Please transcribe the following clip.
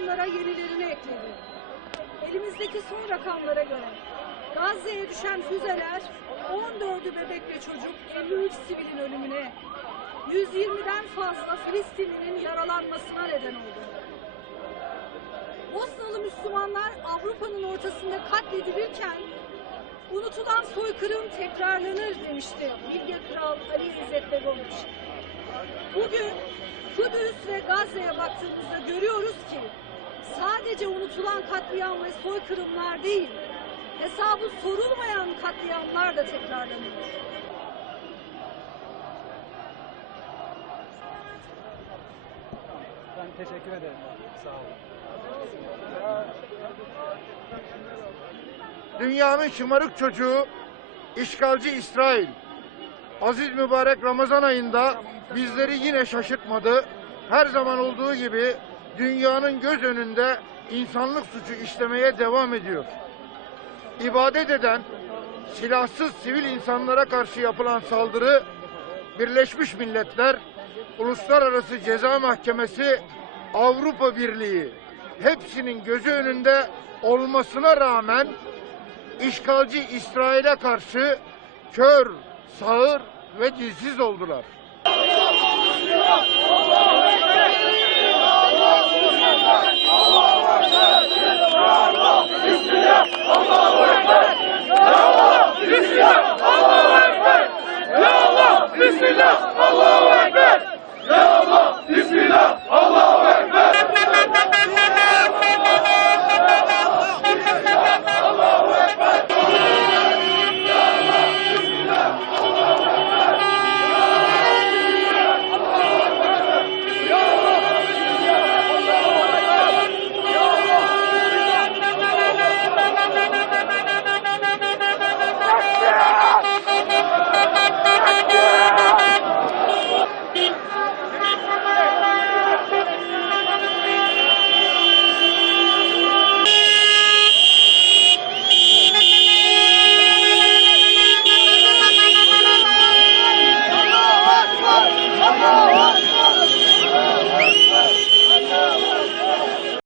rakamlara yenilerini ekledi. Elimizdeki son rakamlara göre Gazze'ye düşen füzeler 14'ü bebek ve çocuk 53 sivilin ölümüne, 120'den fazla Filistinlinin yaralanmasına neden oldu. Bosnalı Müslümanlar Avrupa'nın ortasında katledilirken unutulan soykırım tekrarlanır demişti Bilge Kral Ali İzzet Begoviç. Bugün Kudüs ve Gazze'ye baktığımızda görüyoruz ki sadece unutulan katliam ve soykırımlar değil, hesabı sorulmayan katliamlar da tekrarlanıyor. Ben teşekkür ederim. Sağ olun. Dünyanın şımarık çocuğu işgalci İsrail. Aziz mübarek Ramazan ayında bizleri yine şaşırtmadı. Her zaman olduğu gibi dünyanın göz önünde insanlık suçu işlemeye devam ediyor. İbadet eden silahsız sivil insanlara karşı yapılan saldırı Birleşmiş Milletler, Uluslararası Ceza Mahkemesi, Avrupa Birliği hepsinin gözü önünde olmasına rağmen işgalci İsrail'e karşı kör, sağır ve dilsiz oldular.